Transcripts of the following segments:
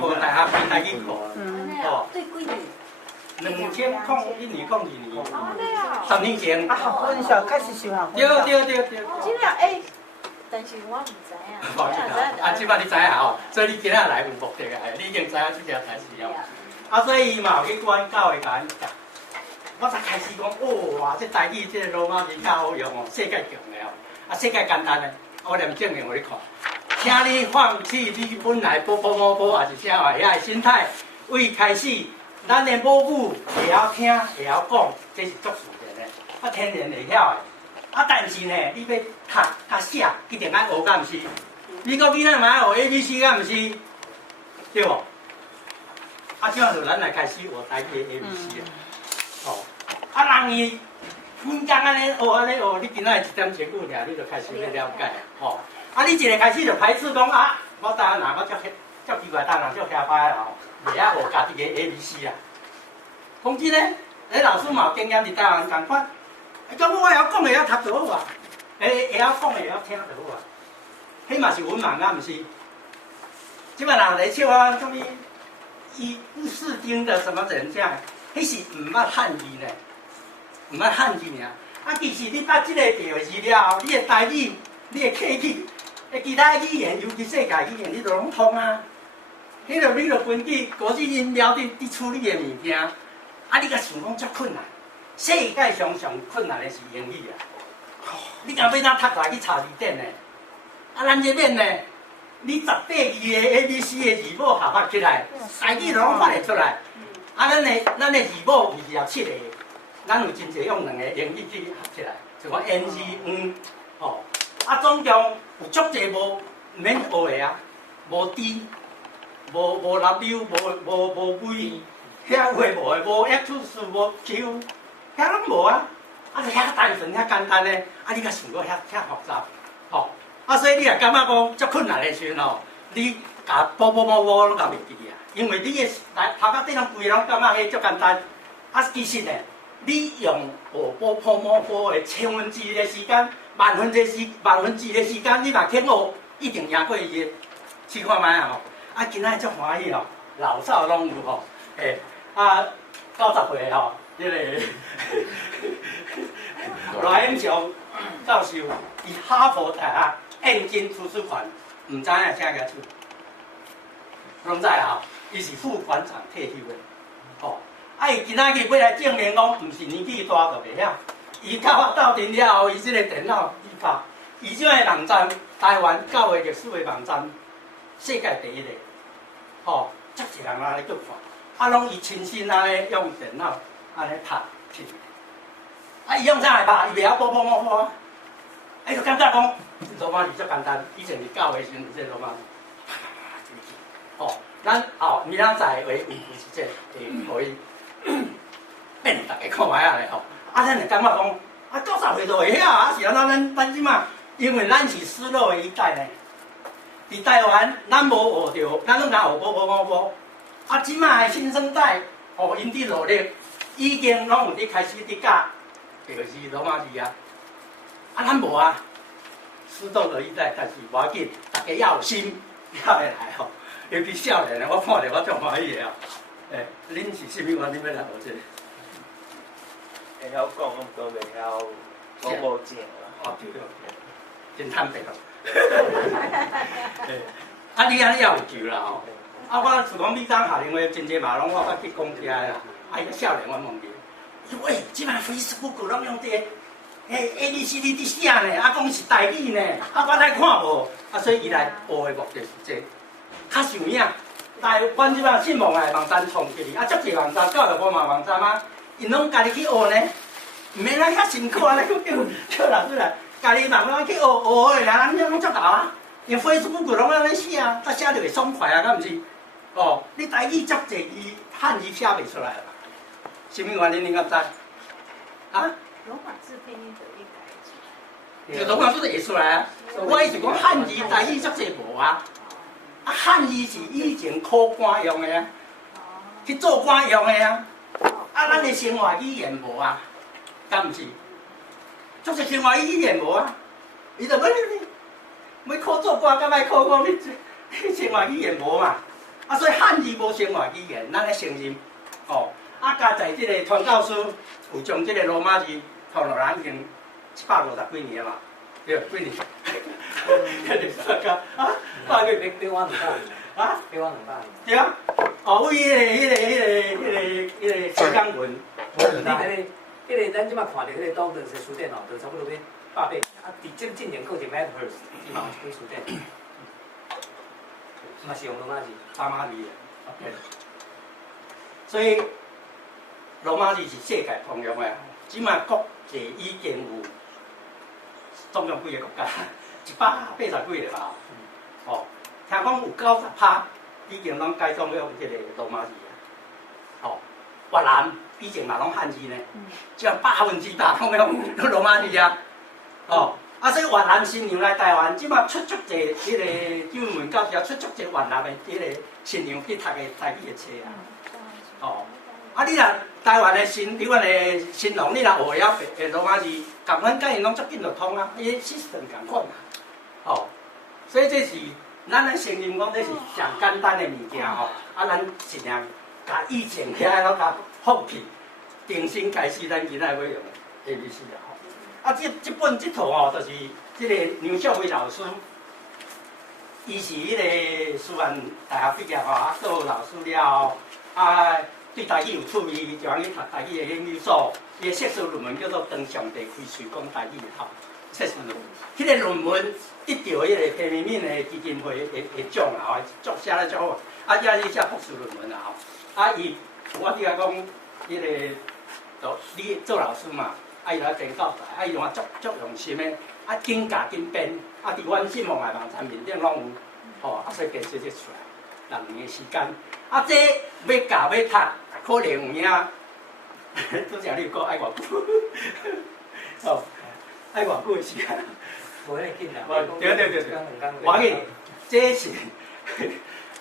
无大学开台语课，哦，对几年2001年、02年，哦，对啊， 10年前。啊，学分校开始修学分对校。对。真的哎，但是我唔知影，无知影，即摆你知影吼，所以你今仔来有目的个，你已经知影即件代志了。啊，所以伊嘛有去管教的甲因教，我才开始讲，哇，这台语这罗马字较好用哦，世界强的哦，啊，世界简单的，我连证明互你看。请你放弃你本来波也是啥话遐的心态，为开始，咱的母语会晓听会晓讲，这是足自然的，啊，天然会晓的。啊，但是呢，你要读甲写，一定爱学，敢毋是？你讲囡仔嘛爱学 ABC， 敢毋是？对无？啊，即摆就咱来开始学台语的 ABC 啊。哦，啊，人伊分工安尼学，你今仔一点钟久尔，你就开始要了解啊。吼，啊，你一个开始就排斥讲啊，我台湾人我足奇怪，台湾人足下摆啦吼，袂晓学家己的 ABC 啊。讲真诶，迄老师嘛有经验伫台湾共款。讲我会晓讲会晓读就好啊，会晓讲会晓听就好啊。迄嘛是文盲啊，毋是？即摆人来笑啊，什么伊士丁的什么人这样，迄是毋捌汉字呢，毋捌汉字尔。啊，其实你捌即个条字了后，你的台语、你的客语、其他语言，尤其世界语言，你都拢通啊。迄个你就根据国际音标伫处理的物件，啊，你甲想讲足困难。世界上困难的是英语啊！你若要哪读来去查字典呢？啊，咱这边呢，你18字的 ABC 的字母合发起来，台语拢发会出来。啊，咱的字母27个，咱有真侪用2个英语去合起来，就讲 N G 吼。啊，总共有足侪无免学的啊，无 D， 无 W， 无 V， 遐有诶无诶，无 X 无 Q。遐拢无啊，啊就遐单纯、遐简单咧，啊你甲想过遐复杂，吼，啊所以你若感觉讲足困难的时阵吼，你甲补拢甲袂记啊，因为你的来头壳顶拢规拢感觉迄足简单，啊其实呢，你用补的千分之一的时间，万分之一的时间，你若肯学，一定赢过伊的，试看卖啊吼，啊今仔足欢喜吼，老少拢有吼，啊90岁吼。这个赖永祥教授，伊哈佛大学燕京图书馆，唔知影啥个处，拢知啊，伊是副馆长退休的，吼，啊伊今仔日要来证明讲，唔是年纪大就袂晓，伊甲我斗阵了后，伊即个电脑研发，伊即个网站台湾教育历史的网站，世界第一个，吼，足侪人来去看，啊，拢伊亲身安尼用电脑。安尼拍去，啊！伊用啥来拍？伊袂晓补啊！哎，就感觉讲罗马字足简单，以前是教的时阵，这罗马字，哦，咱后明仔载为有时间会互伊变大家看卖啊咧吼。啊，咱就感觉讲啊，90岁就会晓啊，是安怎？咱即马，因为咱是失落的一代呢。伫台湾，咱无学着，咱拢若学补。啊，即马的新生代，互因伫努力。已经拢有伫开始伫教就是罗马字啊，啊咱无啊，失落了一代，但是无要紧，大家要有心，要会来吼。尤其少年的，我看着我足欢喜的哦。恁是啥物原因要来学这个？会晓讲，毋过袂晓讲无正啦。哦，对，真坦白哦。啊，你安尼也有救啦吼。啊，我是讲，你当下另外真济嘛，拢我捌去讲起来啦。啊，伊个少年，我问伊，伊说喂，即摆 Facebook 拢用这ABCD 伫写呢，啊讲是台语呢，啊我来看无，啊所以伊来学的目的是这，较像影。但是阮即摆信网的网站创起嚟，啊足侪网站，教育部嘛网站啊，因拢家己去学呢，毋免咱遐辛苦啊，叫老师来，家己慢慢去学的啦，咱拢足够啊。因 Facebook 拢安尼写啊，啊写就会爽快啊，敢毋是？哦，你台语足侪字汉字写袂出来啦。什么原因你敢知？啊？罗马字拼音就会改出来。就罗马字就会出来啊！我意思讲汉字、台语足侪无啊。啊，汉字是以前考官用的啊，去做官用的啊。啊，咱的生活语言无啊，敢毋是？足侪生活语言无啊，伊就要考做官，甲歹考讲你生活语言无嘛？啊，所以汉字无生活语言，咱咧承认。哦，啊，加在即个传教士有将即个罗马字传落来已经750几年嘛，对，几年。啊，大约比我200年。啊，比我200年。对啊。哦，为迄个小港文。迄个咱即摆看到迄个岛的书店哦，就差不多要100倍。啊，伫正正经靠近 Medhurst， 伊嘛有一间书店，嘛是用罗马字。罗马字的 ，OK。所以罗马字是世界通用的，即卖国际已经有总共几个国家，180几个吧。哦，听讲有90%已经拢改装用即个罗马字啊。哦，越南以前嘛拢汉字呢，只有100%拢用罗马字啊。哦，啊，所以越南新娘来台湾，即马出足侪迄个金文教授出足侪越南的迄个新娘去读的台语的册啊。哦，啊，你若台湾的台湾的新郎，你若学晓罗马字，共款甲因拢足紧就通啊，伊 system 共款啊。哦，所以这是咱咧承认讲，这是上简单的物件吼。啊，咱尽量甲以前遐拢甲放弃，重新开始咱今仔要用 ABC 啊。啊，这本这套哦，就是这个梁孝伟老师，伊是迄个师范大学毕业吼，啊做老师了，啊对台语有趣味，就安去读台语的研究所，伊的硕士论文叫做《当上帝开喙讲台语》吼，硕士论文。迄个论文得到迄个平民民的基金会的奖啦，吼，作写得足好。啊，也去写博士论文啦，吼。啊，伊我拄仔讲，迄个就你做老师嘛。啊，伊来编教材，啊，伊用足用心的，啊，紧教紧编，啊，伫阮信望的网站面顶拢有，吼，啊，所以编写出来，2年的时间，啊，这要教要读，可能有影，拄则你讲爱偌久，哦，爱偌久的时间，无迄个紧啦。对，我紧，这是，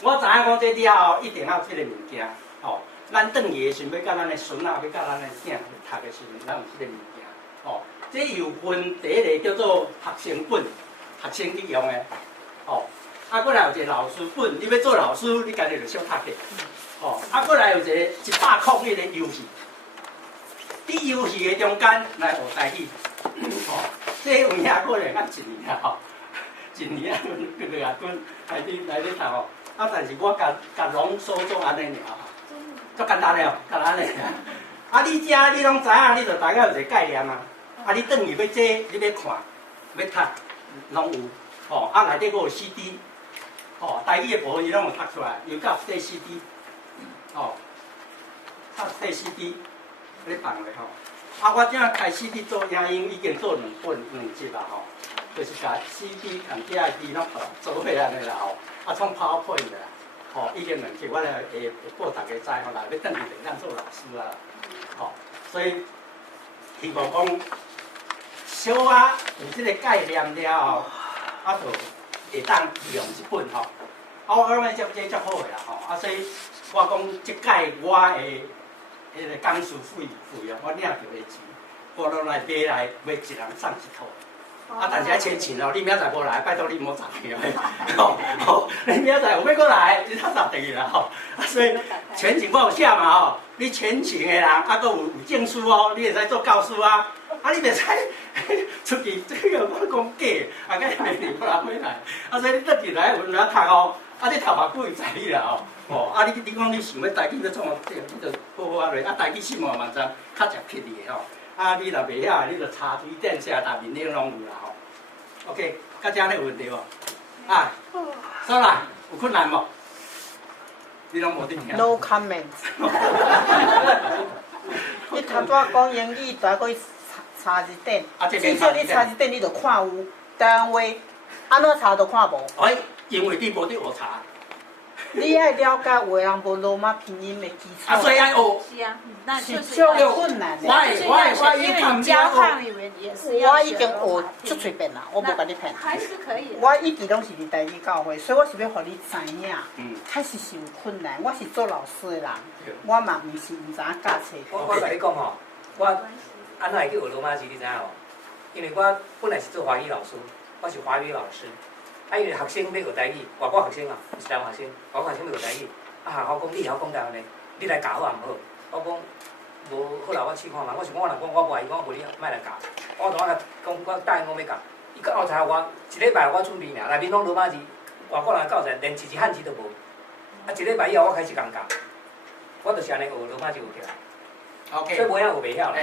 我知影讲这了后一定要有这个物件，吼，咱转去的时阵，要甲咱的孙仔，要甲咱的囝读的时阵，咱有这个物件。哦，这有分第一个叫做学生本，学生去用的。哦，啊，过来有一个老师本，你要做老师，你家己就小读去。哦，啊，过来有一个100块迄个游戏，伫游戏的中间来学台语。哦，这有影可能较1年啊，吼，1年啊，几个啊，来去读哦。啊，但是我甲浓缩做安尼尔，足简单的哦，简单的。啊，你遮你拢知影，你就大概有一个概念啊。啊，你转去要坐，你要看，要读，拢有。吼，啊，内底佫有 CD， 吼，台语的部分伊拢有读出来，有甲有 CD， 吼，较有 CD， 咧放咧吼。啊，我正开 CD 做影音，已经做2集啦吼，就是甲 CD 同 DID 拢做伙安尼啦吼，啊，创 PowerPoint 啦，吼，已经2集，我来会报大家知吼啦，要转去电咱做老师啊，吼，所以希望讲。小啊，有即个概念了后，啊，就会当用一本吼。啊，我感觉这足好个啦吼。啊，所以我讲即届我的迄个讲师费用，我领着的钱，我拢来买一人送一套。啊，但是要签钱哦，你明仔载无来，拜托你莫砸去哦。吼，你明仔载有要过来，你他砸去啦吼。啊，所以全程我有写嘛吼，你全程的人，啊，佫有证书哦，你会使做教师啊。啊，你袂使出去，这个我讲假，啊，甲袂离不人回来。啊，所以你倒进来有哪读哦，啊，你头嘛不会知你啦吼。哦，啊，你讲你想要台语要创这个，你就好好落。啊，台语信望网站较食撇的吼。啊，你若袂晓，你就查水电下大面顶拢有啦吼。OK， 到遮有问题无？啊，算啦，有困难无？你拢无伫听。No comments。你头拄仔讲英语，大概查字典，至少你查字典，你就看有台湾话，安怎查都看无。哎，因为你无伫学查。你爱了解有的人无罗马拼音的基础。啊，所以爱学。是啊，那就是就困难的。我加上语言也是要我已经学足侪遍啦，我无甲你骗。还是可以。我一直拢是伫台语教会，所以我是要互你知影。开始是有困难，我是做老师的人，我嘛毋是毋知影教册。我甲你讲吼，我安怎会去学罗马字，你知影无？因为我本来是做华语老师，我是华语老师。因为学生要学台语，外国学生啊，不是台湾学生，外国学生要学台语，啊学校讲你会晓讲台湾的，你来教好也毋好。我讲无好啦，我试看嘛。我是讲我若讲我外语，我无你莫来教。我同我讲我答应我要教，伊到后头我一礼拜我准备尔，内面拢罗马字，外国人教出来连一字汉字都无。啊一礼拜以后我开始共教，我就是安尼学罗马字学起来。OK， 所以无影学袂晓啦。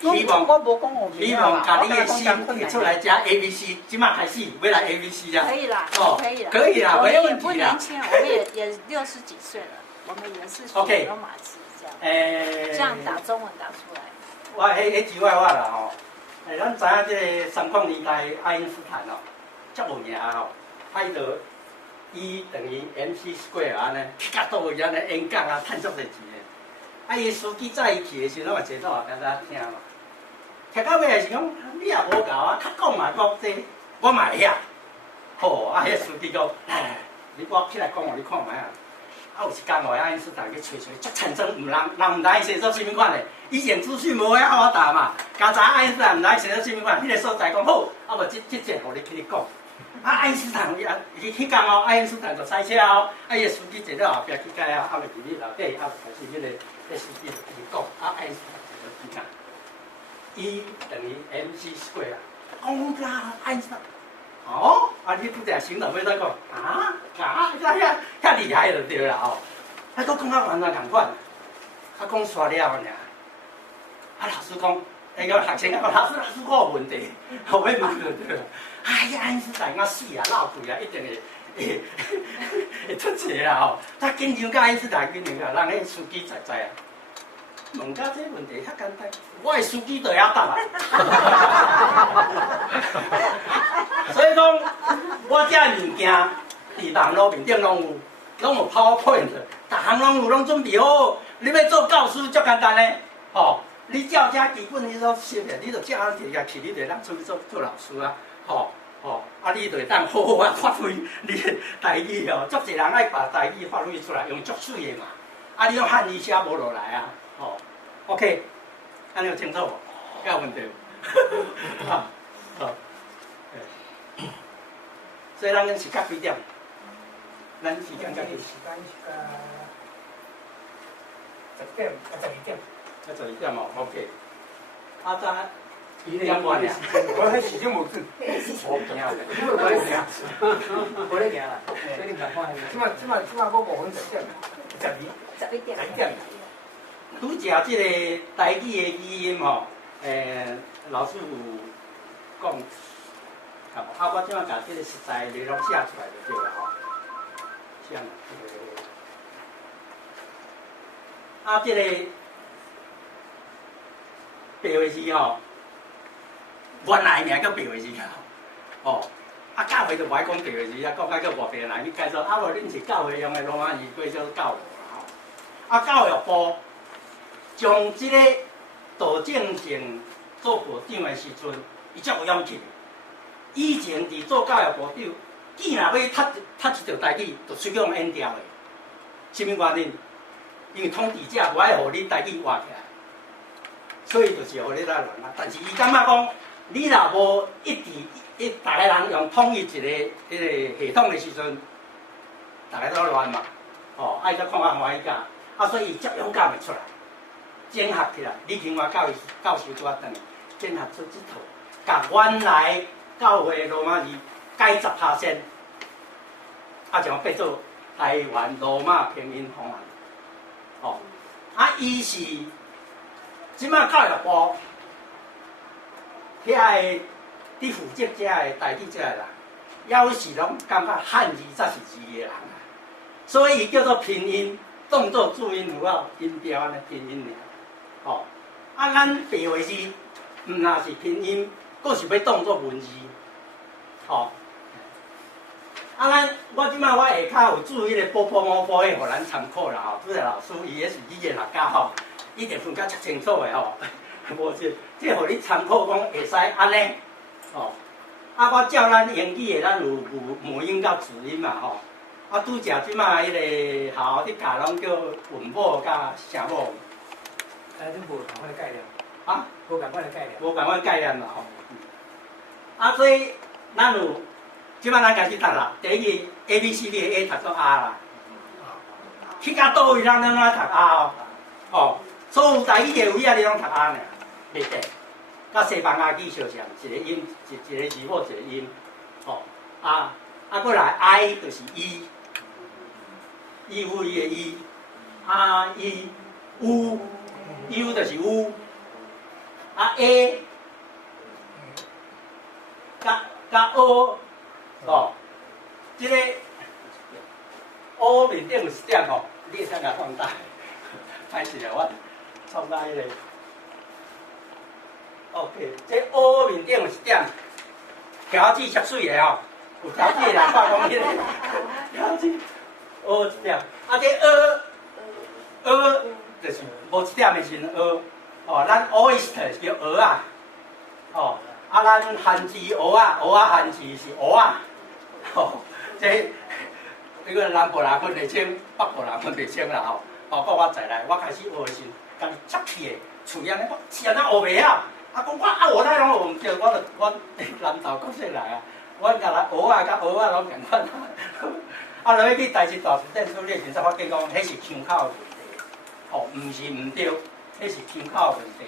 希望我无讲我希望把你的心提出来加 ABC， 即马开始要来 ABC 啊。可以啦，哦可以啦，可以啦，我们也没问题啦。不年轻，我们也60几岁了，我们也是学罗马字这样，这样打中文打出来。我迄题外话啦吼，咱知影即个300年代爱因斯坦哦，足有名吼，伊等于 MC Square 安尼，去甲倒位安尼演讲啊，趁足侪钱的。啊，伊司机载伊去的时阵，我坐倒后边在听嘛。听到尾是讲，你也无教啊，较讲嘛讲这，我嘛会晓。吼，啊，迄司机讲，你我起来讲互你看卖啊。啊，有一天哦，爱因斯坦去找，足产生人毋知写作什么款的，以前资讯无遐好答嘛，刚才爱因斯坦毋知写作什么款，迄个所在讲好，啊无即节互你去你讲。啊，爱因斯坦伊去讲哦，爱因斯坦就塞车哦，啊，伊个司机坐到后壁去解啊，啊，就伫你内底，啊，开始迄个司机就去讲，啊，爱因斯坦就去讲，E 等于 MC Square， 讲啦，爱因斯坦。哦，啊！你拄则形容要怎讲？遐厉害就对啦吼。啊，佫讲完全共款，啊，讲煞了尔。啊，老师讲，个学生讲，老师我有问题，后尾问就对啦。哎呀，爱因斯坦我死啊，闹鬼啊，一定会出事啦吼。他紧张甲爱因斯坦紧张甲，人迄司机在啊。问到这问题较简单，我的司机就遐答啊。所以讲，我遮物件伫网络面顶拢有 PowerPoint， 逐项拢有，拢准备好。你要做教师足简单嘞，吼！你照遮基本你都识的，你就照安摕去，你就当出去做老师啊，吼！啊，你就会当好好啊发挥你的台语哦。足侪人爱把台语发挥出来，用足水的嘛。啊，你用汉语写无落来啊，吼 ，OK， 安尼有清楚无？有问题无？好。所以咱是甲几点？咱时间甲几？时间是甲10点，12点。12点哦 ，OK。啊，早2点半呀。我迄时间无准，我惊咧。无咧行啦，所以你唔通看。即马我5分10点11点。 11点。拄则即个台语的语音吼，老师有讲，啊，我即马甲即个实在内容写出来就对了吼。这样，啊，即个白话字吼，原来名叫白话字啦，哦。啊，教会就无爱讲白话字，啊，讲叫外边人去介绍。啊，无恁是教会用的罗马字，过叫教务啦吼。啊，教育部将即个杜正成做部长的时阵，伊足有勇气。以前伫做教育部长，既若要读一条台语，就随用演掉的。什么原因？因为统治者无爱互你台语活起来，所以就是互你来乱啊。但是伊感觉讲，你若无大家人用统一一个系统的时阵，大家都乱嘛。哦，爱则看法欢喜教，啊，所以伊足勇敢的出来，整合起来。李清华教授拄啊转，整合出即套，甲原来教会罗马字改10%，啊，就变做台湾罗马拼音方案。哦，啊，伊是即摆教育部遐个伫负责遮个台语遮个人，要是拢感觉汉字才是字个人啊，所以叫做拼音，动作注音符号音标安尼拼音尔。哦，啊，咱白话字毋若是拼音，佫是要当作文字。哦，啊，我即摆我下骹有注迄个波波摸波的，互咱参考啦吼。拄则老师伊也是语言学家吼，一定分甲足清楚的吼。无即互你参考讲会使安尼。哦，啊，我照咱英语的，咱有母音到子音嘛吼。啊，拄则即摆迄个校伫教拢叫韵母甲声母。你无同款的概念。啊？无同款的概念。无共款概念嘛吼。啊，所以咱有即摆咱开始读啦，第一个 A B C D 的 A 读做 R 啦，去到倒位咱拢爱读 R 哦，哦，所有台语的位啊，你拢读 R 呢，袂得。甲西班牙语相像，一个音，一个字母一个音，哦，过来 I 就是 E， 义务义的 E， E U 就是 U， A 甲 O， 哦，即个 O 面顶有一点哦，你会使甲放大，歹势啊，我创大迄个。OK， 这 O 面顶有一点，条子涉水的吼，有条子的人看讲迄个条子 O 一点，这就是无一点的时阵哦，咱 oyster 是叫蚵啊，哦，咱汉字蚵仔汉字是蚵仔，哦，这那个南部人分袂清，北部人分袂清啦吼，包括我再来，我开始学的时阵，家己接起的，厝边咧，我是安怎学袂晓。讲我那拢学唔着，我南投国说来啊，我甲来蚵仔甲蚵仔拢共款。落去去台式大店处理时，才发现讲，迄是腔口的问题，哦，毋是毋对，迄是腔口的问题。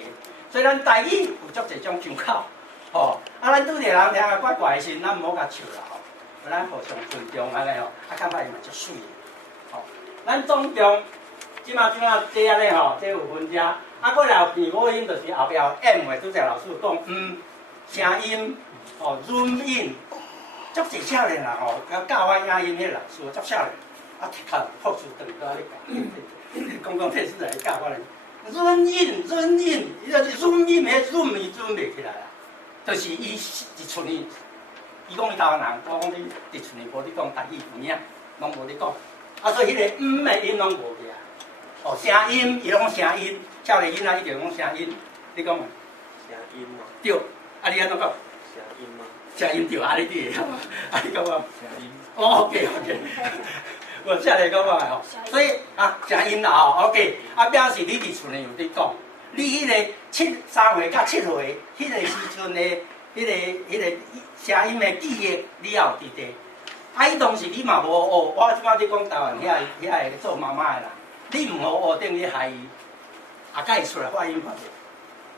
所以咱台语有足侪种腔口，哦，咱拄着人听啊怪怪的时，咱毋好甲笑啦，吼，咱互相尊重安尼吼，感觉伊嘛足水的，吼，咱总共即马这安尼吼，这有分遮。过来有鼻母音，就是后壁有 M 的，拄则老师有讲声音，哦，润音，足侪少年啦吼，教我雅音迄个老师足少年，踢头朴树等到咧讲，讲体师来教我咧，润音，伊就是润音迄润袂起来啦，就是伊一寸伊讲伊台湾人，我讲你一寸伊无你讲台语有影，拢无你讲，所以迄个的音拢无起来，哦，声音伊拢声音。少年囡仔伊就讲声音，你讲嘛？声音嘛。对，你安怎讲？声音嘛。声音对，你对，你讲我。声音。OK， 我少年讲我吼，所以声音啦吼 ，OK， 表示你伫厝内有伫讲，你迄个3岁到7岁，迄个时阵的，迄个声音的记忆，你也有伫地。伊当时你嘛无学，我即摆伫讲台湾遐个做妈妈的人，你毋好学，等于害伊。甲伊出来发音发袂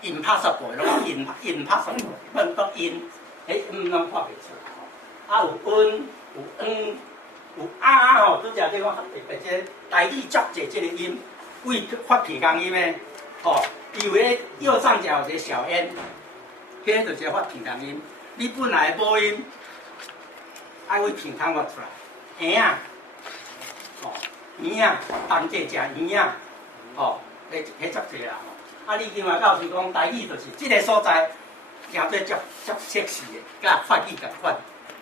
，impossible， 拢impossible， 本读音，拢发袂出来。有恩，有有吼，拄则即讲特别即台语足侪即个音，为发鼻腔音的，吼，伊有咧右上角有一个小 n， 迄个就是发鼻腔音。你本来的母音，爱为鼻腔发出来，圆啊，哦，圆啊，当家食圆啊，哦。迄足济啦吼，你今嘛教授讲台语就是即个所在，行做足sek气的，甲法语共款，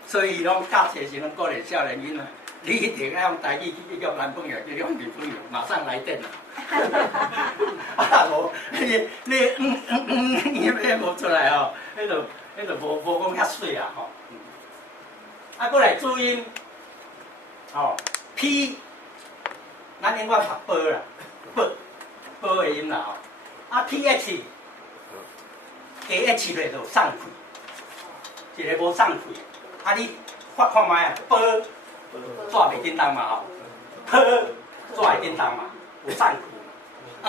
所以拢教册时拢鼓励少年囡仔，你一定要用台语去交男朋友，去用女朋友，马上来电啦。无，你迄无出来吼，迄就无讲遐水啊吼。过来注音，哦 ，P， 咱永远读波啦，波的音啦吼，ph， 加 h 咧就送气，一个无送气，你发看卖啊，波纸袂叮当嘛吼，波纸会叮当嘛，有送气，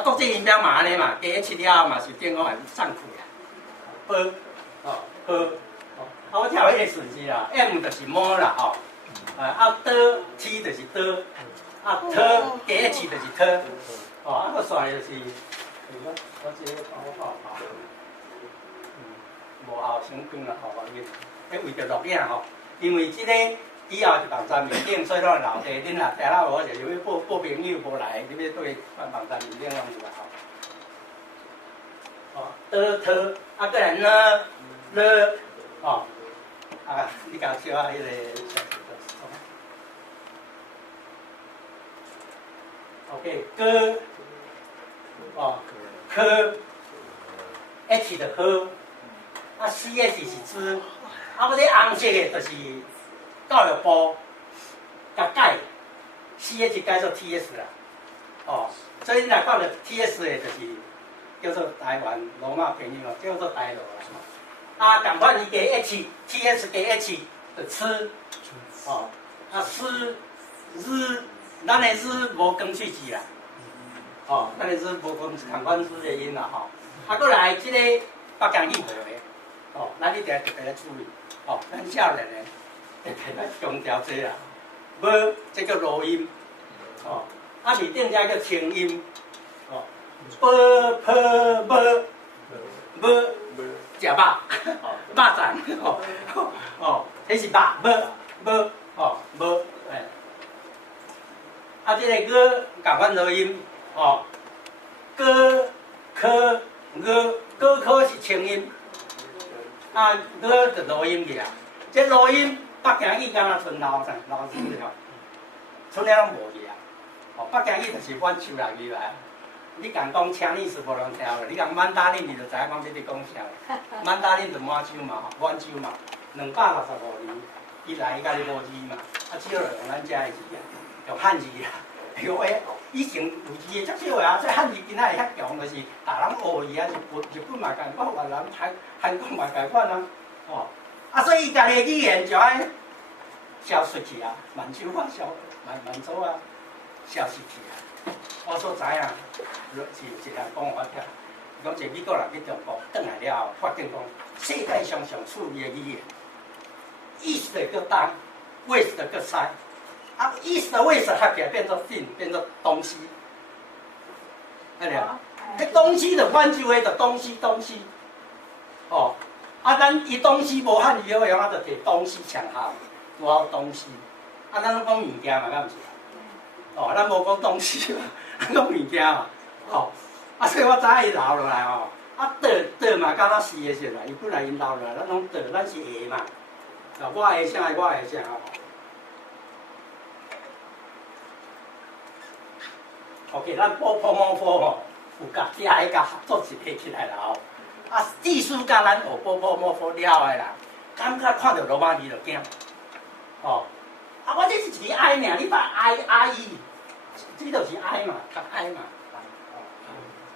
国际音标嘛安尼嘛，加 h 了后嘛是变讲会送气啊，波，波，我跳迄个顺序啦 ，m 就是摸啦吼，的 t 就是的，t 加 h 就是特。个线就是，我这个帮我画，无后伤光啦，后面，为着录影吼，因为这个以后是网站面顶，所以咱留地，恁若定了我就要报朋友无来，你要对网站面顶拢有啦吼。的，过来呢，你甲我笑迄个。OK， 歌，科 ，H 的科，CH 是知，我这红色的就是教育部甲改 ，CH 改做 TS 啦，所以你若看到 TS 的就是叫做台湾罗马朋友，叫做台罗啦，共款伊加 H，TS 加 H，的吃，哦，啊吃日，咱的日无光喙字啦，哦，咱的日无光同款日的音啦吼。啊，过来即个北京语无的，哦，咱一定要特别来注意，哦，咱少年的会特别强调这啦，无这叫录音，哦，啊面顶遮叫清音，哦，无食肉，肉粽，哦，迄是肉，无，哎，啊，即个歌共款录音，哦，歌科是清音，啊，歌就录音去啊。这录音北京语敢若剩老字吼，剩了拢无去啊。哦，北京语就是阮手来语来。你共讲请你是无人听的，你共满打恁你就知影讲要你讲啥。满打恁就满洲嘛，满洲嘛，265年以来伊甲你无字嘛，啊，只好用咱遮的字啊，用汉字啊。哟诶，以前有字的足少啊，所以汉字今仔会遐强，就是逐人学伊啊，日本嘛共款，越南、韩国嘛共款啊，哦，啊，所以伊家己的语言就爱消失去啊，满洲啊满洲啊消失去啊。我所知影，是有一人讲我听，讲一个美国人去中国，转来了后，发现讲世界上上趣味的语言 ，East 叫东 ，West 叫西，啊 ，East West 合起来变作 thing， 变作东西，安尼啊？迄东西就反州话就东西，哦，啊，咱伊东西无汉语好用，啊，就摕东西上下，多东西，啊，咱拢讲物件嘛，敢毋是？哦，咱无讲东西嘛，咱讲物件嘛，哦，啊，所以我知影伊留落来哦，啊，倒嘛，敢若是的时啦，伊本来因留落来，咱拢倒，咱是下嘛，啊，我下啥，我下啥哦。OK， 咱波吼，有甲遮迄甲合作一下起来啦吼，啊，技术甲咱学波了的啦，感觉看到罗马字就惊，哦。啊，我这是一个 I 尔，你把 I， 这就是 I 嘛，读 I 嘛。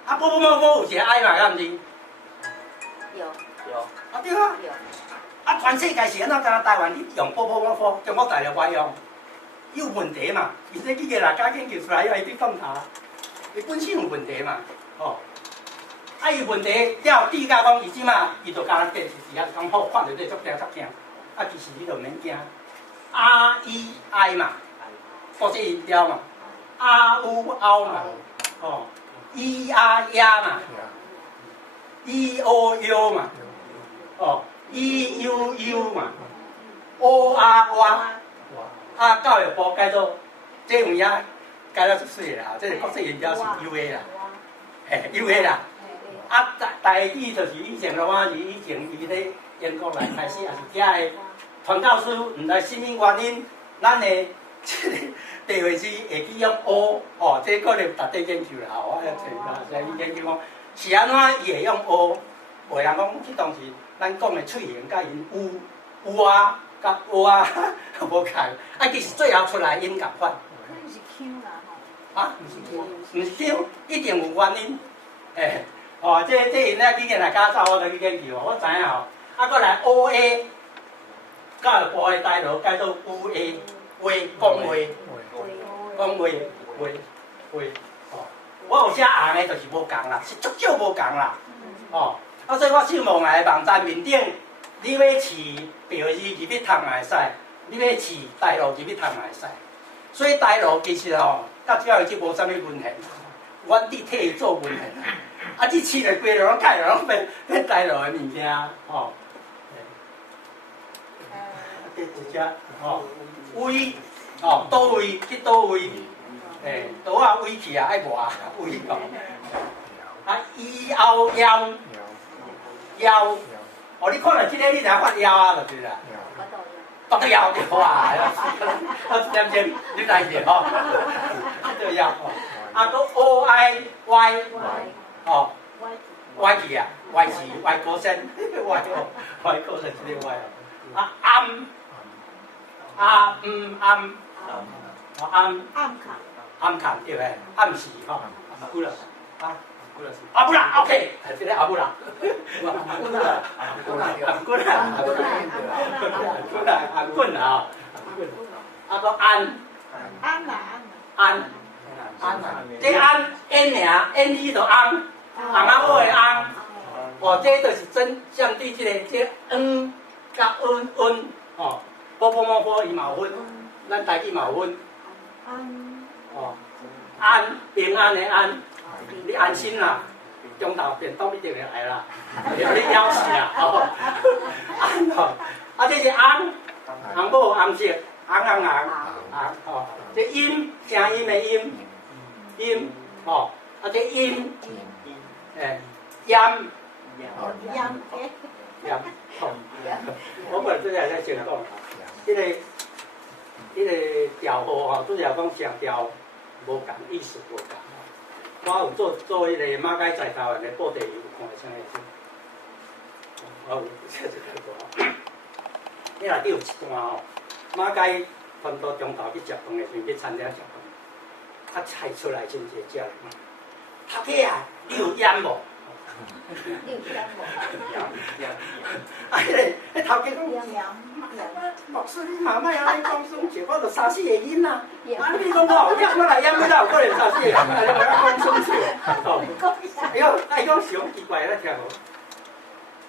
啊，波有一个 I 嘛，敢毋是？有。啊对啊。有。啊，全世界是安怎敢台湾你用波，中国大陆我用，有问题嘛？伊这几个人家研究出来，要伊去讲他，伊本身有问题嘛，哦。啊，伊问题了，底甲讲伊即马，伊就甲咱电视底下讲好，看到这足惊，啊，其实你就免惊。R-E-I 嘛，国际音调嘛，R-U-O 嘛，哦 ，E-R-Y 嘛，E-O-U 嘛，哦 ，E-U-U 嘛 ，O-R-Y， 啊，教育部改做这有影改了出水啦，这个国际音调是 U-A 啦，嘿 U-A 啦，啊，台语就是以前罗马字，以前伊咧英国来开始也是遮个。传教士毋知甚物原因，咱的这个地位是会去用 O， 哦，这可能值得研究啦。我要找下研究讲是安怎伊会用 O， 袂人讲即当时咱讲的喙型甲因有啊，甲啊无共，啊其实最后出来因共款。那是 Q 啦吼。啊，毋是 Q， 一定有原因。诶，哦，这因咧去来教授我就去研究，我知影吼。啊，过来 OA。教育部的大楼改做有的话讲话，哦，我有写红的，就是无共啦，是足少无共啦，哦，啊，所以我上网来网站面顶，你要饲标字入去读嘛会使，你要饲大陆入去读嘛会使，所以大陆其实吼，甲教育局无啥物文献，阮伫替伊做文献，啊，你饲了规路拢改了，拢变大陆的物件，吼。直接哦，位哦，倒位去倒位，诶，倒啊位去啊，爱外位哦，啊以后腰，哦，你看了即个你就发腰啊，就对啦，发到腰就哇，我点钟你来一点吼，这腰哦，啊个 OIY 哦，Y 去啊，Y 是 Y 高声，Y 哦，Y 高声这个 Y 哦，啊暗藏对诶，暗示吼，有啦，啊阿布拉 ，OK， 这个阿布拉，阿棍啊，阿个安，这安 N 呀 ，N 字就安，红阿母的安，哦，这就是真相对这甲哦，波伊嘛有分，咱台语嘛有分，哦，安平安的安。你安心啦，中昼便当你一定会来啦，你枵死啦，吼！安吼，啊，这是红，红某红色，红，吼，这音声音的音，吼，啊，这音，音，吼，我本这个在先讲，这个调号吼，主要讲声调无共，意思无共。我有做迄个马街在台湾的布袋戏，有看会啥个先？我有这个你内底有一段哦，马街分到中昼去食饭的时阵，去餐厅食饭，菜出来真济食。头家啊，你有烟无？你有烟无？啊，迄头家讲。老师，你妈莫安尼讲爽笑，我著3、4个音啦。啊，你讲我有烟，我来烟，我哪有可能3、4个音来讲爽笑？哦，哎呦，是讲奇怪咧，听无？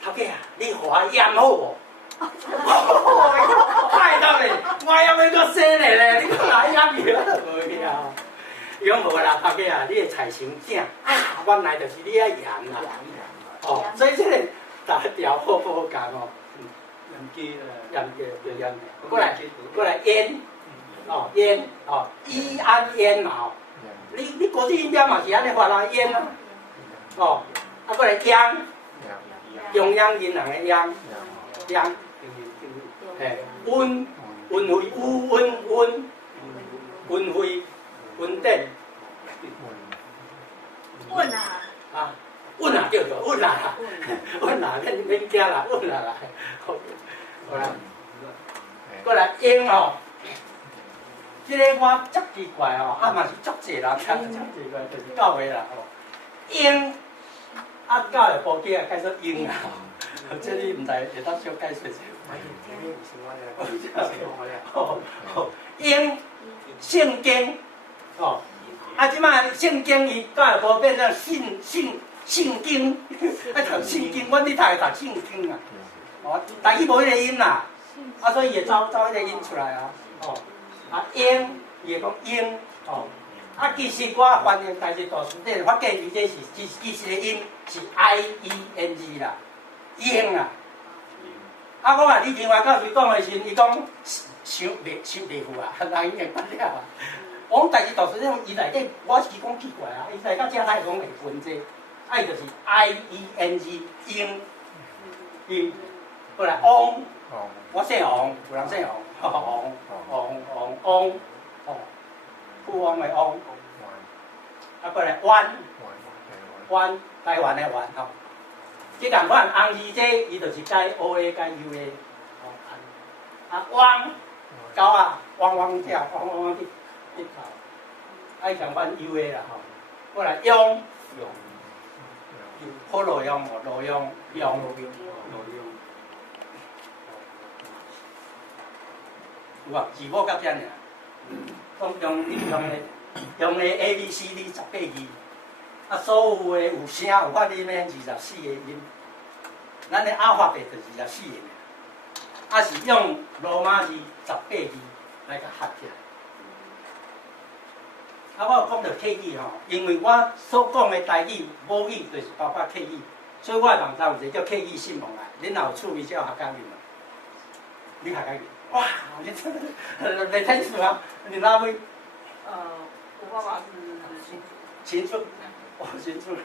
头家啊，你互我烟好无？歹当咧，我烟要搁生咧咧，你讲来烟去，无去啊？伊讲无啦，头家啊，你的菜伤正啊，原来就是你爱盐啦。哦，所以这个大调好共哦。烟，过来烟，哦烟，哦伊安烟嘛哦，你国际音标嘛是安尼发啦烟啊，哦，啊过来央，中央银行的央，温会温会稳定，稳啊，啊稳啊对，稳啦，免惊啦，稳啦来。过来英哦，这个我足奇怪哦，啊嘛是足济人听足奇怪，就是教的啦吼。英啊教的部件改做英啊，这你唔知会当小解释一下。英圣经哦，啊即摆圣经伊教的部变成圣经，啊读圣经，阮咧读圣经啊。哦，台语无迄个音啦，啊，所以也走迄个音出来啊，哦，啊，英也讲英，哦，啊，其实我翻译台语大词典发现伊这是其实的音是 IENG 啦，英啊，啊，我啊，你另外教授讲的时，伊讲想袂赴啊，人已经捌了啊，我讲台语大词典伊内底，我是讲奇怪啊，伊内到遮他会讲袂分这，啊，伊就是 IENG 英。过来翁，我姓王，有人姓王，王，哦，富翁的翁，啊过来湾，台湾的湾吼，即共款红字这伊就是改 OA 改 UA， 哦，啊汪，狗啊汪叫，汪去跑，爱共款 UA 啦吼，过来雍，好路雍哦，路雍，雍。有啊，字母到遮尔，讲用的 A B C D 18字，啊，所有的有声有发音的24个音，咱的阿法贝就24个，啊是用罗马字18字来甲合起来。啊，我讲到客语吼，因为我所讲的台语、母语就是包括客语，所以我的网站有一个叫客语新闻啊，恁若有趣味才有客家语嘛，你客家语？哇，你真的没太熟啊！你哪位？我爸爸是新竹，哦，新竹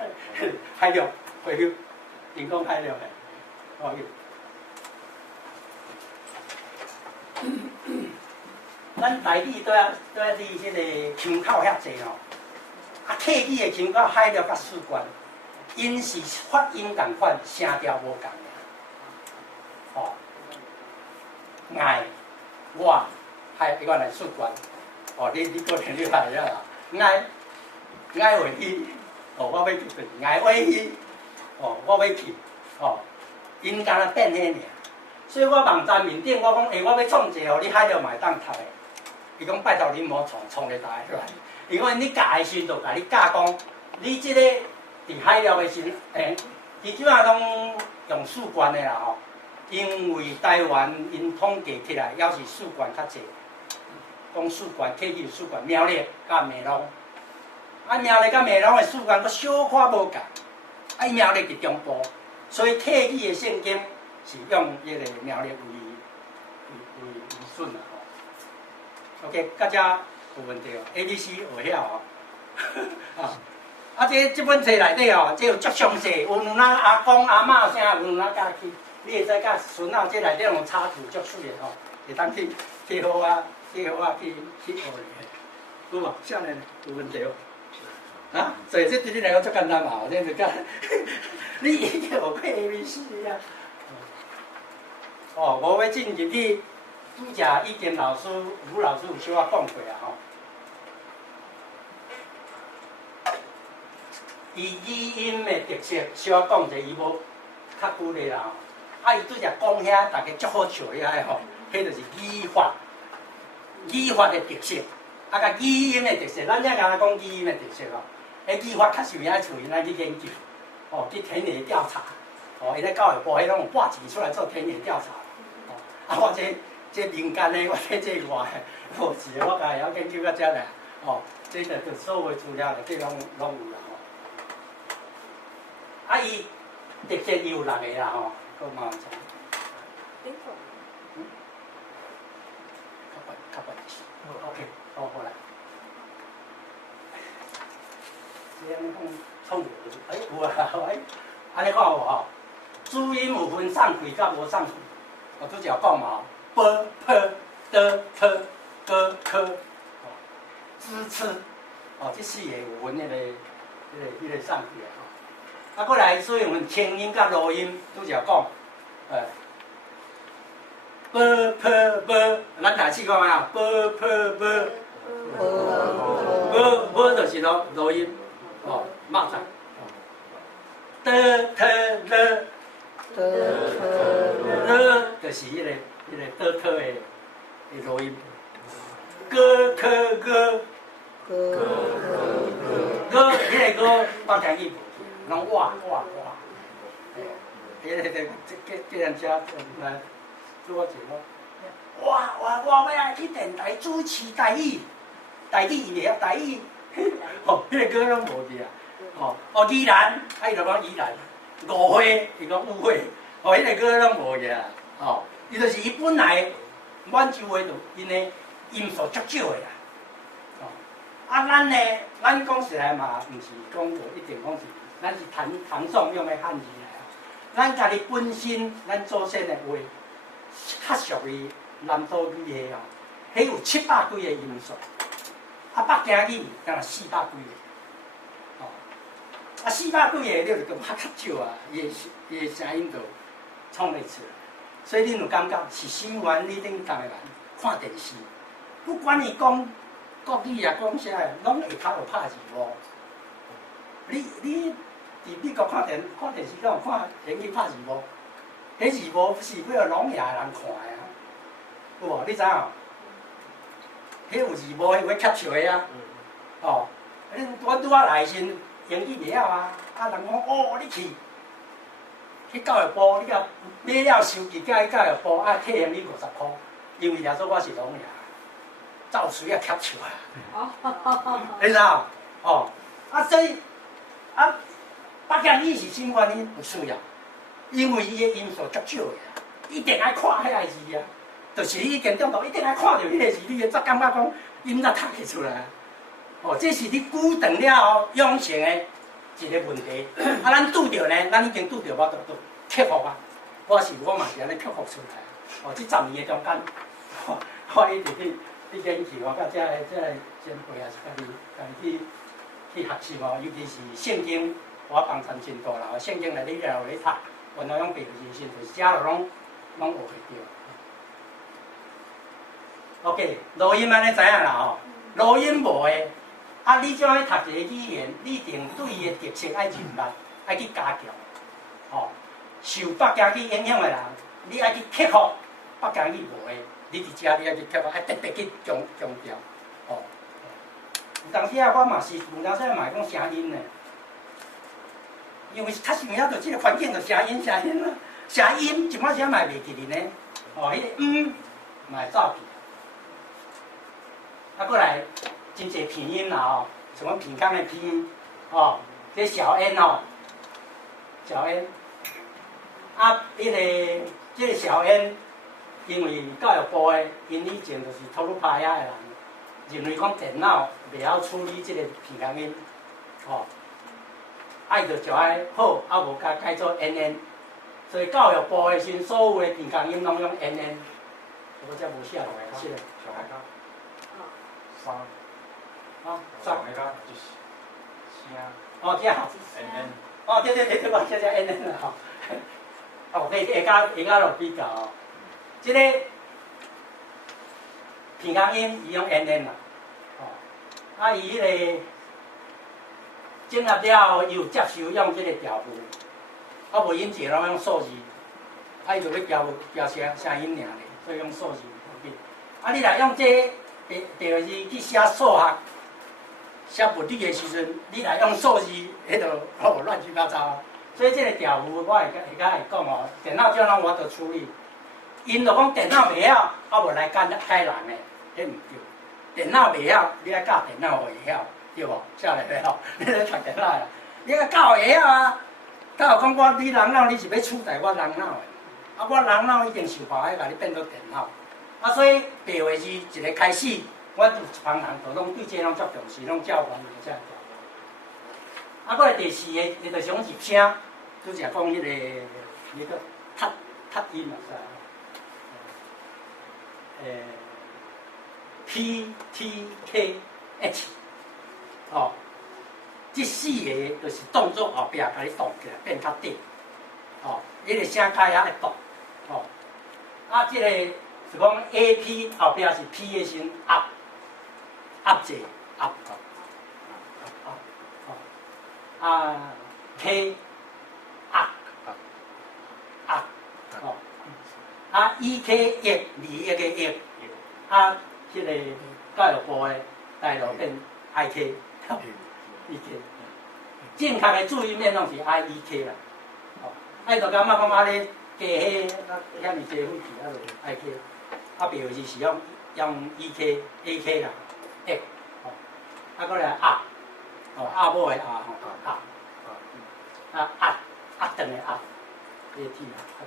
海陆回去，人工海陆的，哦。咱台语都要离迄个腔口遐济哦，啊，客语的腔口海陆甲四关，音是发音共款，声调无共的，哦。爱我，还原来四关，哦，你个人你来了啦，爱回去，哦，我要去崖尾去，哦，我要去，哦，因敢若变迄尔。所以我网站面顶我讲，我要创一个，互你海钓嘛会当读的。伊讲拜托恁莫创个大个出来。伊讲你教的时就甲你教讲，你即个伫海钓的时，伊即摆拢用数管的啦吼。因为台湾因统计起来，还是数管较济。讲数管，客语数管，苗栗甲梅龙。啊，苗栗甲梅龙的数管，佫小可无共。啊，苗栗伫中部，所以客语的圣经。是用迄个苗栗为准啦吼。OK， 到遮有问题哦 ，ABC 学晓哦。啊，即本册内底哦，即有足详细，有两咱阿公阿嬷啥，有两咱家去，你会使甲孙仔即内底用插图足水的吼，会当去好啊去学的。有无？少年有问题哦。啊，所以这对你来讲足简单嘛，这就讲，你已经学过 ABC 啊。哦，我要进入去，拄则已经老师吴老师有小可讲过啊吼。伊语音的特色，小可讲者，伊无较久咧啦。啊，伊拄则讲遐，大家足好笑遐吼，迄就是语法的特色，啊，甲语音的特色，咱才敢讲语音的特色哦。迄语法确实遐像因咱去研究，哦，去田野调查，哦，因咧教育部迄种挂钱出来做田野调查。啊，我这民间的，我这外的，无是我家会晓研究到遮来，哦，这就所有资料内底拢有啦吼。啊，伊特色伊有6个啦吼，够嘛知？较白，OK， 好来。这样讲创有啊，安尼看有无吼？注音有分上气甲无上气。我拄则有讲嘛，b p d p g k， 支持，哦，这4个有分迄个上去啊。啊，过来所以阮清音甲录音拄则有讲，b p b， 咱大试看啊 ，b p b，b 就是录音，哦，骂上 ，d t l。就是迄个的录音，歌，迄个歌北京语拢哇，迄个叫人家来做节目，我要来去电台主持台语伊袂晓台语，吼，迄个歌拢无去啊，哦，宜兰，啊伊就讲宜兰。误会，伊讲误会，哦，迄个歌拢无个啦，哦，伊就是伊本来满洲话就因的音数足少个啦，哦，啊，咱讲实来嘛，毋是讲就一定讲是，咱是唐宋用的汉字来啊，咱家己本身咱祖先的话，较属于南岛语的哦，迄有700几个音数，啊，北京语敢若400几个。啊，400几个，你就讲较少啊，伊的声音就创袂出来。所以恁有感觉是新闻你顶当个人看电视，不管伊讲国语也讲啥个，拢下骹有拍字幕。你伫美国看电视，敢有看英语拍字幕？迄字幕是为了聋哑人看的啊，有无？你知影？迄有字幕，迄会吸笑的啊。哦，阮拄仔来时。英语袂晓啊！啊，人讲哦，你去教育部，你甲买了收据，交去教育部，啊，退用你50块，因为听说我是聋哑，照需要吸笑啊！你知道？哦，啊，所以啊，北京语是新原因有需要，因为伊的音数足少个，一定爱看迄个字啊，就是你见中途一定爱看到迄个字，你才感觉讲音才读起出来。哦，这是你久长了后养成的一个问题。啊，咱拄着呢，咱已经拄着，我都克服啊。我嘛是安尼克服出来。哦，这10年的中间，我一直去研究，我甲这个前辈也是家己去学习哦，尤其是圣经，我帮衬真大啦。圣经内底了有咧读，原来用白人生，就是遮拢学会着。OK， 录音安尼知影啦吼，录音无的。啊，你怎样读一个语言，你一定对伊的特色爱认捌，爱去加强。哦，受北京语影响的人，你爱去克服北京语无的，你伫遮你爱去克服，爱特别去强调。哦，有当时啊，我嘛是，有当时嘛会讲声音呢，因为较重要就即个环境就声音啦，声音一摆声嘛会袂记哩呢。哦，迄个嘛会走去。啊，过来真侪鼻音啦哦，什么鼻腔的鼻音，哦，这小 n 哦，小 n， 啊，这个小 n， 因为教育部的因以前就是托鲁帕亚的人，认为讲电脑袂晓处理这个鼻腔音，哦，爱就爱好，啊无甲改做 nn， 所以教育部的时所有的鼻腔音拢用 nn， 我才无写落来，是的。三，啊，三个就是声，哦，这样，哦，对，我这 N 了吼，哦，下加落比较哦，这个平衡音伊用 N 啦，哦，啊，伊迄个整合了后，伊有接受用这个调符，啊，无音节拢用数字，啊，伊就要调声音尔咧，所以用数字。啊，你若用这第二是去写数学、写物理的时阵，你来用数字，迄个乱七八糟。所以这个调符，我会讲哦，电脑怎样我都处理。因就讲电脑袂晓，啊无来改人的，迄唔对。电脑袂晓，你爱教电脑会晓，对无？少年袂晓，你咧读电脑呀，你爱教会晓啊。教讲我你人脑，你是要取代我人脑的，啊我人脑已经受化，爱甲你变做电脑。啊，所以白话是一个开始，我就一帮人就拢对这拢足重视，拢教官这样调。啊，过来第四个，你就是讲入声，就是讲迄个读音嘛，是P T K H， 哦，这四个就是动作后壁甲你动起来变较短，哦，迄个声开啊会动，哦，啊，这个。是讲 A P 后壁是 P 的声 up 者 up， 啊 K up， 哦，啊 E K 一2个一，啊，这个教育部的大陆变 I K， E K， 正确的注音面拢是 I E K 啦，哦，啊，就感觉讲啊咧加迄遐尔济武器啊，就 I K。啊，白话字是用 EK、AK 啦，哦，啊，过来啊，哦，啊某的啊吼，啊长的啊，AT 啊，啊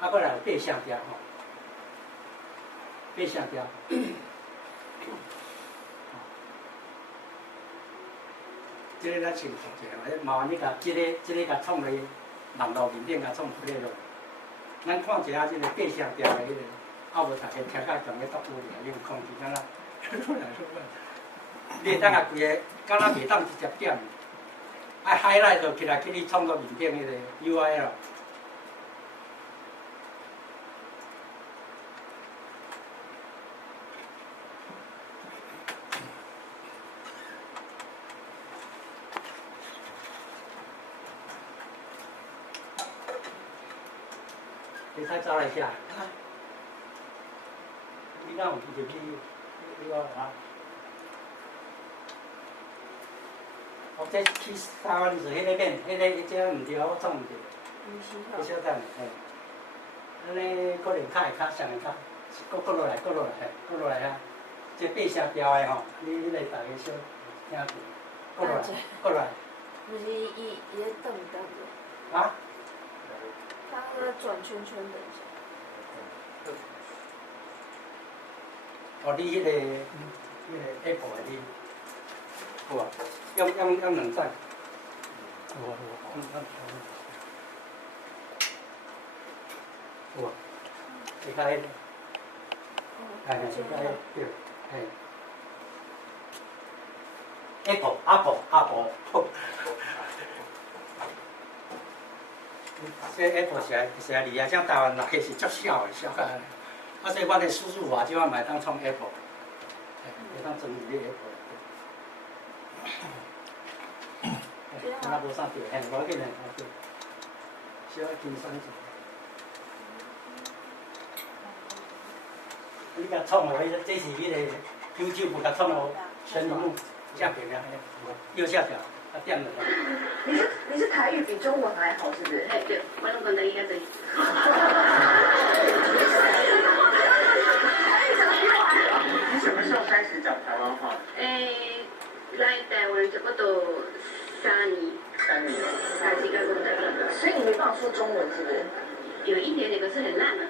长，啊，过来有八声调吼，八声调，这个咱清楚一下，麻烦你甲这个甲创咧网络面顶甲创出来咯。咱看一下这个八声调的迄个，啊无大家听甲从咧读有咧，你有空是敢若，你会当啊规个，敢若袂当直接点，爱 highlight 就起来去你创作面顶迄个 URL。你再找来一下，你让我去那个啊，我这去台湾是迄个面，迄个这唔对，我创唔对，你小等嘿，安尼可能较会较上会较，搁落来啊，这八声调的吼，你来大家小听下，搁落来，不是伊咧动的。啊？当那个转圈圈的。哦，你迄个 Apple 的你，好啊，用两盏。好啊。好啊，你看迄个，你看迄个，对，Apple。这 Apple 是啊，离啊，像台湾六个是足小的，小个。啊，所以我的叔叔啊，即摆买当创 Apple，装伫你个铺内底。啊，无啥对，嘿，无要紧诶，对，小轻松一下。你甲创哦，这是迄个YouTube甲创哦，全荧幕下屏啊，右下角啊点落去。你是台语比中文还好，是不是？哎，对，我拢讲台语较多。你什么时候开始讲台湾话？来台湾差不多3年。3年了。开始讲台语。所以你没办法说中文，是不是？有一点点，可是很烂啊。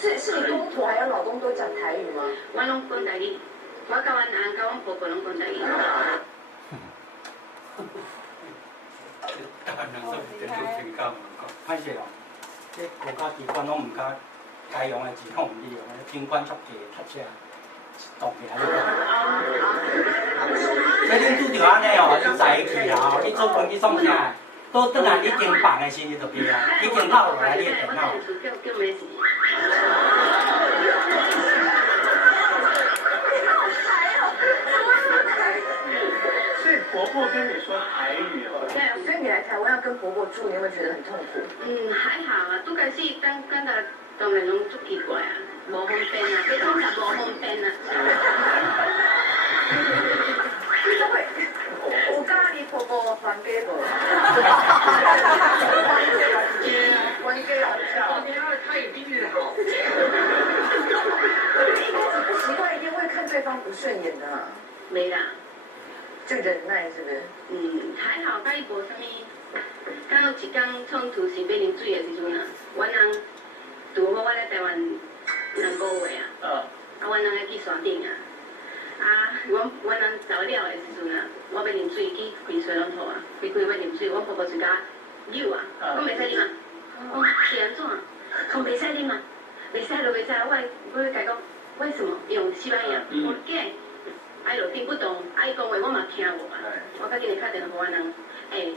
是你公婆还有老公都讲台语吗？我拢讲台语，我甲阮翁甲阮婆婆拢讲台语。歹势哦，这国家机关拢唔敢该用的钱拢唔利用，警官足济，读册动起来你讲。所以恁拄着安尼哦，你在去啊，你做饭去创啥？倒转来你经放的时，你就对啊，已经落落来你的电脑。所以婆婆跟你说台语哦。对，所以你来台湾要跟婆婆住，你会觉得很痛苦？还好啊，拄开始感觉当然拢足奇怪啊，无方便啊，要讲啥无方便啊。你都会，有甲你婆婆还给无？还给好笑。他也比你好。一开始不习惯，一定会看对方不顺眼的。没啦。就忍耐是不是？还好，甲伊无啥物。刚有一天冲突是要啉水的时阵啊，阮人拄好我来台湾2个月啊，阮人要去山顶啊，阮人走了的时阵啊，我要啉水去开水龙头啊，开要啉水，阮婆婆就甲扭啊，我袂使啉啊，我是安怎？我袂使啉啊，袂使就袂使，我甲伊讲为什么用西班牙？我讲。哎，就听不懂，伊讲话我嘛听无啊。我较紧来打电话互阮人，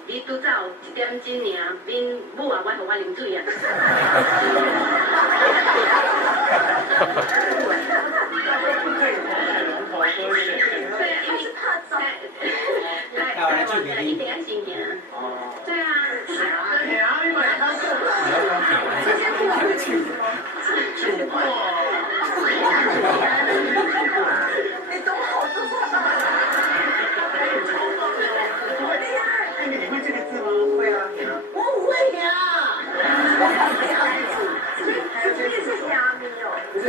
你拄走1点钟尔，恁母啊，我互我啉水啊。对啊，因为怕脏。一定要新鲜啊。对啊。你买它是。这些不好去。煮过。你懂好多话。厉害！你会这个字吗？会啊。我不会呀。所以是虾米哦。不是，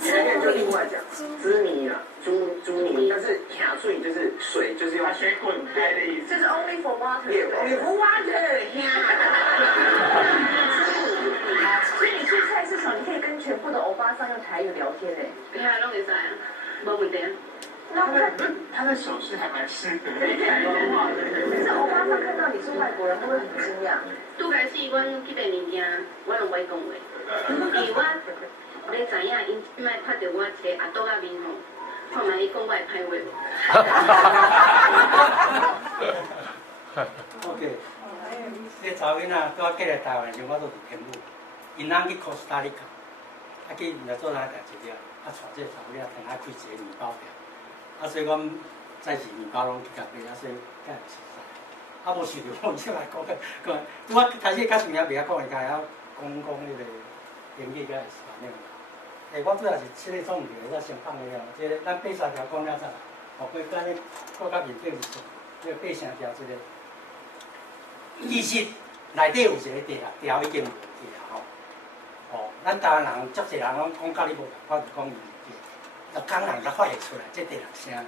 前面就另外讲，织泥啊，猪泥，但是卡水就是水，就是用水滚开的意思。就是 only for water。你不 water 所以你去菜市场，你可以跟全部的欧巴桑用台语聊天诶。对啊，拢会使啊，无问题啊。他的手势还蛮适合台湾话的。可是欧巴桑看到你是外国人，他会很惊讶。拄开始阮去买物件，我拢袂讲话，因为我要知影因即摆拍到我一个阿肚仔面吼，看卖伊讲我会歹话无。OK， 这查某囡仔拄啊过来台湾时，我都是天母，因翁去 Costa Rica， 去来做哪代志了，带这个查某囡仔同开一个面包店。所以阮早时面包拢去甲买，所以才会熟悉。无想着我即摆讲，我开始较想袂晓讲，会甲讲迄个英语甲会算了。我主要是这个总毋对，我先放了。这个咱83条讲了才，后尾甲咧搁甲面顶是做，这个83条这个，其实内底有一个条已经无去啊吼。咱台湾人足侪人拢讲甲你无同款，就讲伊。陆港人才发会出来，这第6声。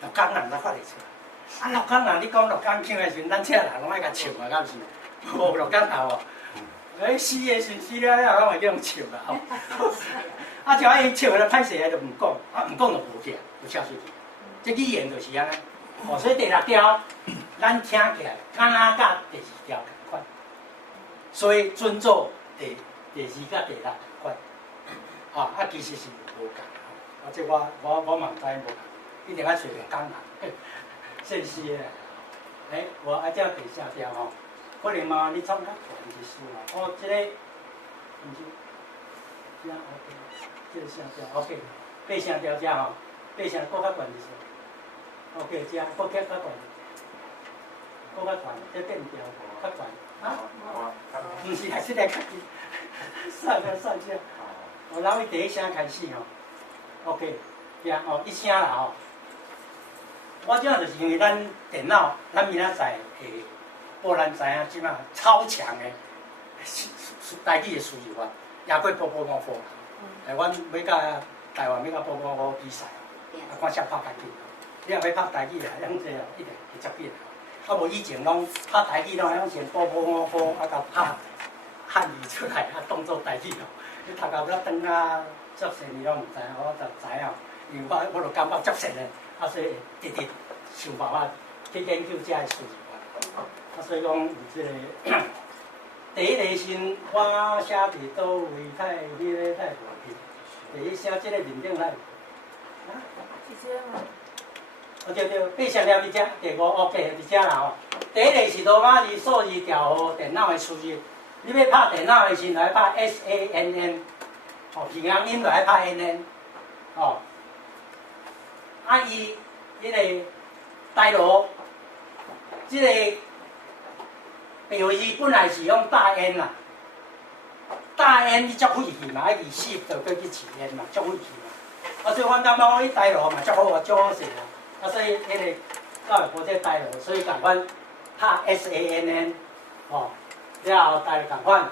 陆港人才发会出来。陆港人，你讲陆港腔的时阵，咱这人拢爱甲笑啊，敢是？无陆港头哦，死的时死了，拢会叫人笑啦吼。就伊笑了，歹势就唔讲，唔讲就无去，就消失去。这语言就是安尼。所以第6条，咱听起来敢若甲第2条同款，所以遵守第2甲第6同款。其实是无共。这我嘛唔知无，一定要找个港人，现实的。我这第啥条吼？可能嘛，你创较大一书啦。这个，毋是，这样 OK， 这个啥条 OK， 8声条这吼，背啥搁较悬就是。OK， 这样搁较悬，搁较悬，这变调较悬啊？唔是，还是来较紧，算了算这。我咱们第一声开始吼 ，OK， 呀哦一声啦吼。我这样就是因为咱电脑，咱明仔载会报咱知影，即马超强的台语的输入法，也过波波五波。阮要甲台湾要甲波波五比赛，看谁拍较紧。你若要拍台语啊，样这一定会接紧。啊无以前拢拍台语拢用先波波五波，啊甲拍汉语出来，啊当做台语咯。你读到了当啊接线你拢毋知，我就知影，因为我就感觉接线的。啊，所以直直想办法去研究这个数字法。啊，所以讲有这个第一个先我写伫倒位太迄个太无去，第一写这个面顶太。啊？是这吗？哦对对，八项了伫遮，第五 OK 伫遮啦吼。第一个是罗马字数字调和电脑的输入，你要拍电脑的时，来拍 SANN， 哦，平阳音来拍 NN， 哦。啊，伊迄个台罗，即个标字本来是用大 N 啦，大 N 你足费气嘛，爱二四就过去饲 N 嘛，足费气嘛。啊，所以阮感觉讲伊台罗嘛足好啊，足好势啊。啊，所以迄个教育部这台罗，所以共款拍 SANN， 哦，了后台共款。